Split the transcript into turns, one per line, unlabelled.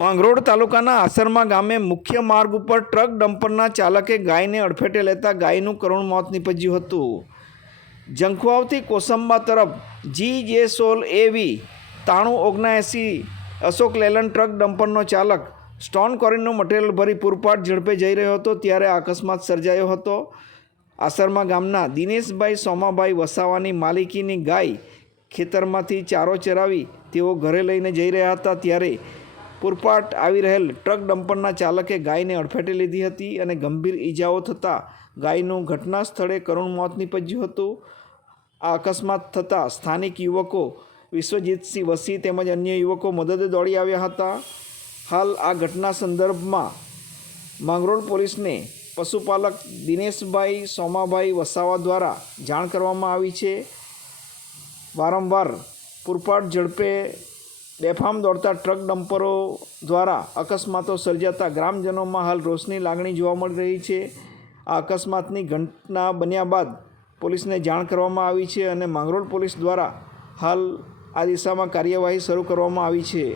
માંગરોળ તાલુકાના આસરમા ગામે મુખ્ય માર્ગ ઉપર ટ્રક ડમ્પરના ચાલકે ગાયને અડફેટે લેતા ગાયનું કરુણ મોત નીપજ્યું હતું. જંખવાવથી કોસંબા તરફ જી જે સોલ એવી તાણું ઓગણએંસી અશોક લેલન ટ્રક ડમ્પરનો ચાલક સ્ટોન કોરિનનું મટીરિયલ ભરી પૂરપાટ ઝડપે જઈ રહ્યો હતો ત્યારે આ અકસ્માત સર્જાયો હતો. આસરમા ગામના દિનેશભાઈ, સોમાભાઈ વસાવાની માલિકીની ગાય ખેતરમાંથી ચારો ચરાવી તેઓ ઘરે લઈને જઈ રહ્યા હતા ત્યારે પૂરપાટ આવી રહેલ ટ્રક ડમ્પરના ચાલકે ગાયને અડફેટે લીધી હતી અને ગંભીર ઈજાઓ થતાં ગાયનું ઘટના સ્થળે કરુણ મોત નીપજ્યું હતું. આ અકસ્માત થતાં સ્થાનિક યુવકો વિશ્વજીતસિંહ વસી તેમજ અન્ય યુવકો મદદે દોડી આવ્યા હતા. હાલ આ ઘટના સંદર્ભમાં માંગરોળ પોલીસને પશુપાલક દિનેશભાઈ સોમાભાઈ વસાવા દ્વારા જાણ કરવામાં આવી છે. વારંવાર પૂરપાટ ઝડપે બેફામ દોડતા ટ્રક ડમ્પરો દ્વારા અકસ્માતો સર્જાતા ગ્રામજનોમાં હાલ રોષની લાગણી જોવા મળી રહી છે. આ અકસ્માતની ઘટના બન્યા બાદ પોલીસને જાણ કરવામાં આવી છે અને માંગરોળ પોલીસ દ્વારા હાલ આ દિશામાં કાર્યવાહી શરૂ કરવામાં આવી છે.